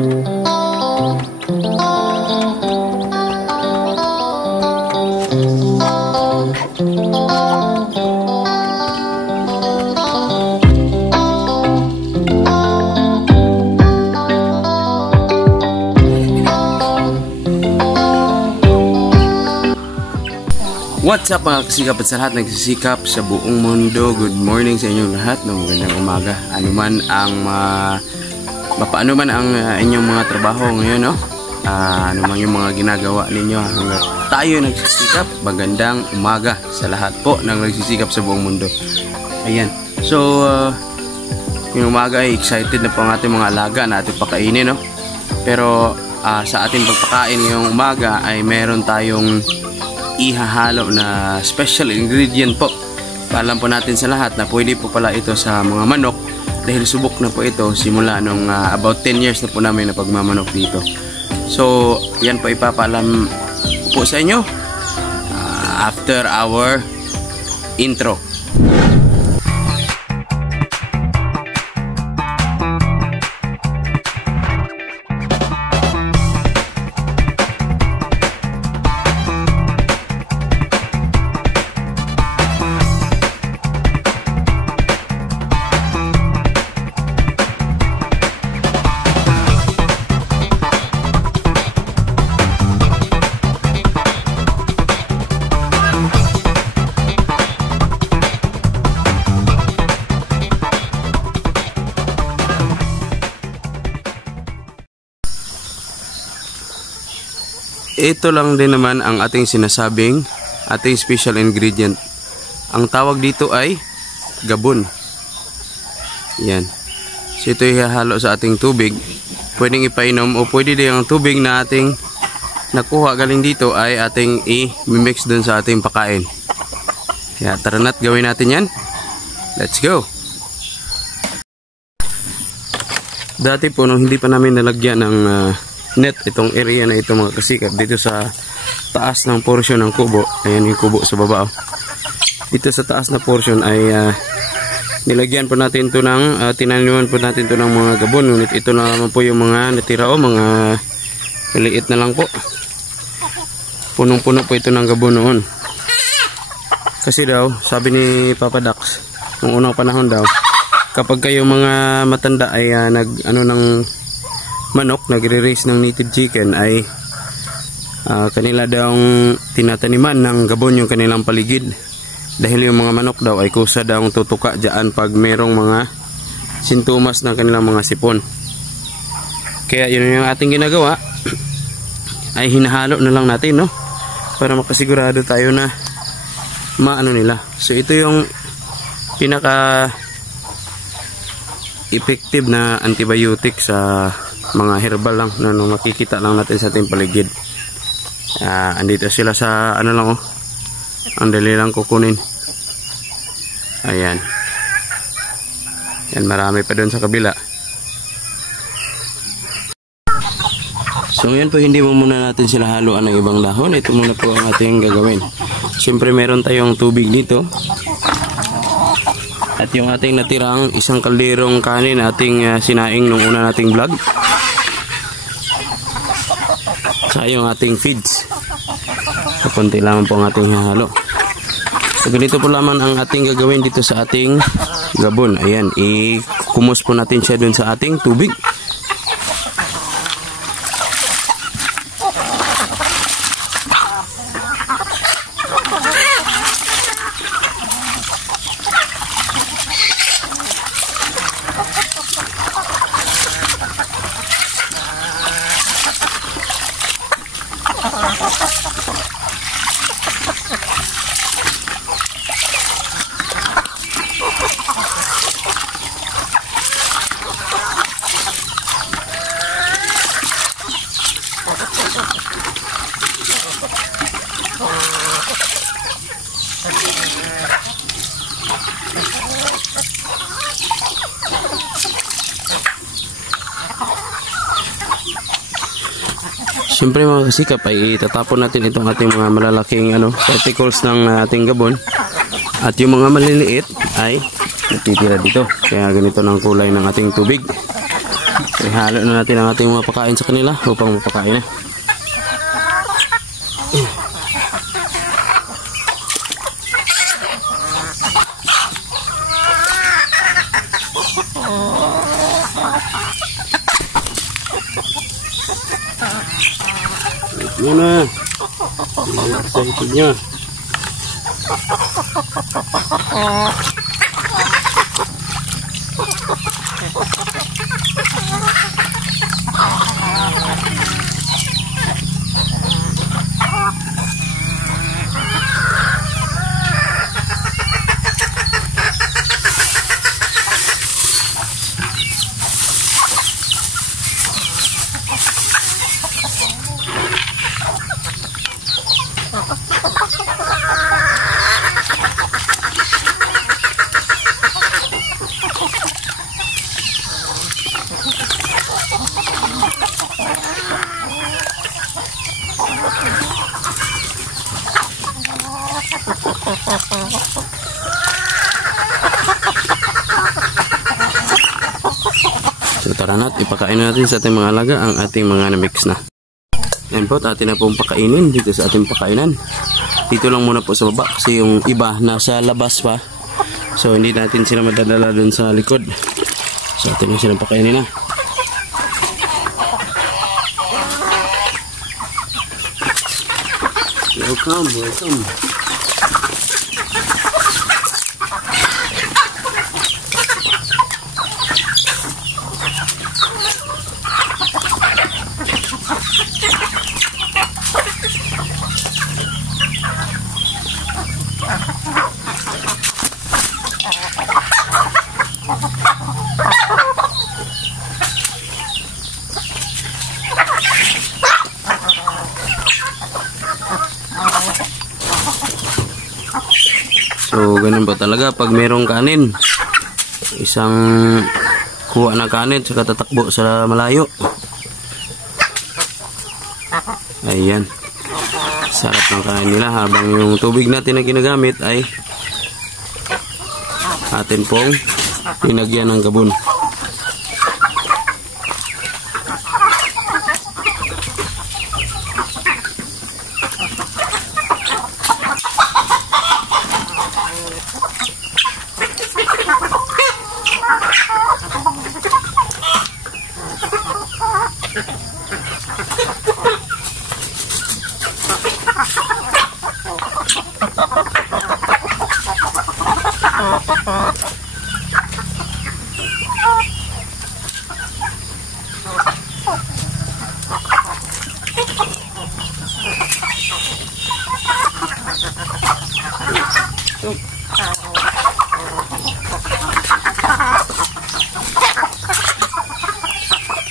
What's up mga kasikap at sa lahat nagsisikap sa buong mundo. Good morning sa inyong lahat ng magandang umaga. Ano man ang inyong mga trabaho ngayon, no? Ano man yung mga ginagawa ninyo hanggang tayo nagsisikap. Magandang umaga sa lahat po ng nagsisikap sa buong mundo. Ayan. So, yung umaga ay excited na po ang ating mga alaga na ating pakainin, no? Pero sa ating pagpakain ngayong umaga ay meron tayong ihahalo na special ingredient po. Paalam po natin sa lahat na pwede po pala ito sa mga manok dahil subok na po ito simula nung about 10 years na po namin na pagmamanok dito. So yan po ipapaalam po sa inyo after our intro. Ito lang din naman ang ating sinasabing ating special ingredient. Ang tawag dito ay gabon. Yan. So ito ihahalo sa ating tubig. Pwedeng ipainom o pwede din ang tubig na ating nakuha galing dito ay ating i-mix dun sa ating pakain. Kaya tara na't gawin natin yan. Let's go! Dati po nung hindi pa namin nalagyan ng net itong area na ito mga kasikap, dito sa taas ng portion ng kubo, ayan yung kubo sa baba, dito sa taas na portion ay nilagyan po natin ito ng tinaniman po natin ito ng mga gabon. Ngunit ito na naman po yung mga natira mga maliit na lang po, punong-puno po ito ng gabon noon. Kasi daw sabi ni Papa Dax nung unang panahon daw, kapag kayo mga matanda ay ng manok, nagre-raise ng native chicken, ay kanila daw tinataniman ng gabon yung kanilang paligid dahil yung mga manok daw ay kusa daw tutuka dyan pag merong mga sintomas ng kanilang mga sipon. Kaya yun yung ating ginagawa, ay hinahalo na lang natin, no, para makasigurado tayo na maano nila. So ito yung pinaka effective na antibiotic sa mga herbal lang na makikita lang natin sa ating paligid. Andito sila sa lang, ang dali lang kukunin. Ayan. Yan, marami pa doon sa kabila. So yan po, hindi mo muna natin sila haluan ng ibang dahon. Ito muna po ang ating gagawin. Siyempre meron tayong tubig dito. At yung ating natirang isang kalderong kanin ating sinaing nung una nating vlog. Sa yung ating feeds. So konti lamang po ang ating hahalo. So ganito po lamang ang ating gagawin dito sa ating gabon. Ayan, ikumus po natin siya dun sa ating tubig. Siyempre mga kasikap ay itatapon natin itong ating mga malalaking particles ng ating gabon. At yung mga maliliit ay natitira dito. Kaya ganito ng kulay ng ating tubig. Ihalo na natin ang ating mga pakain sa kanila upang mapakain na. Muna. Sa likod niya. So tara na, ipakain natin sa ating mga alaga ang ating mga na-mix na. Yan po, atin na pong pakainin dito sa ating pakainan. Dito lang muna po sa baba kasi yung iba nasa labas pa. So hindi natin sila madadala dun sa likod. So atin na silang pakainin na. Welcome, welcome. So ganun po talaga pag mayroong kanin, isang kuha na kanin saka tatakbo sa malayo. Ayan, sarap ng kanin nila habang yung tubig natin na ginagamit ay atin pong linagyan ng gabon.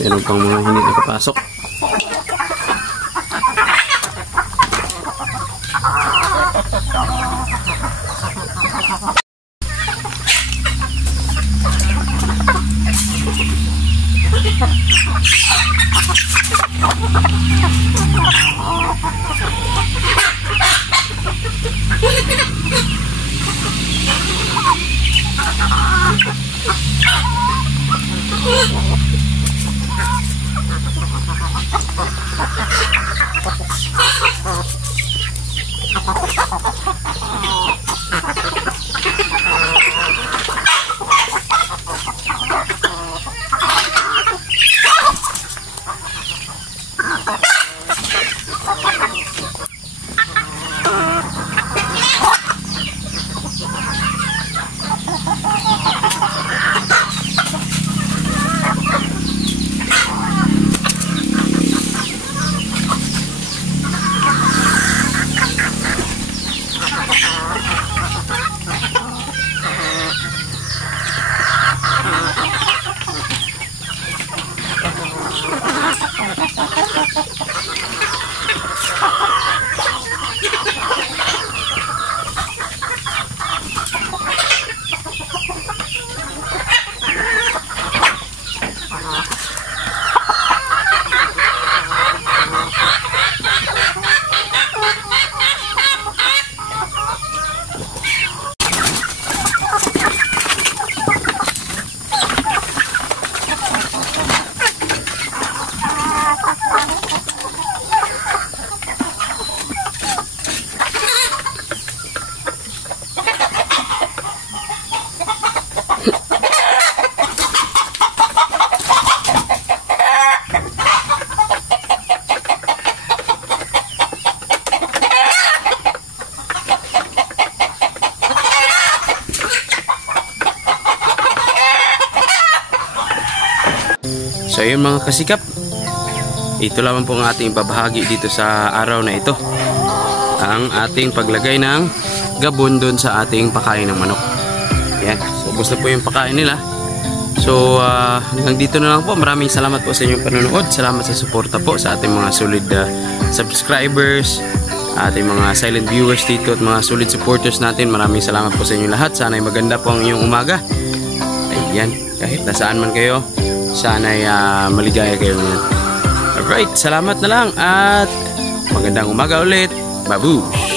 Meron pang mga hindi nakapasok. So ayun mga kasikap, ito lamang po ang ating babahagi dito sa araw na ito. Ang ating paglagay ng gabon doon sa ating pakain ng manok. Yan, so ubos na po yung pakain nila. So hanggang dito na lang po. Maraming salamat po sa inyong panonood. Salamat sa suporta po sa ating mga solid subscribers, ating mga silent viewers dito at mga solid supporters natin. Maraming salamat po sa inyong lahat. Sana'y maganda po ang inyong umaga. Ayan, kahit nasaan man kayo, sana'y maligaya kayo ngayon. Alright, salamat na lang at magandang umaga ulit. Babush!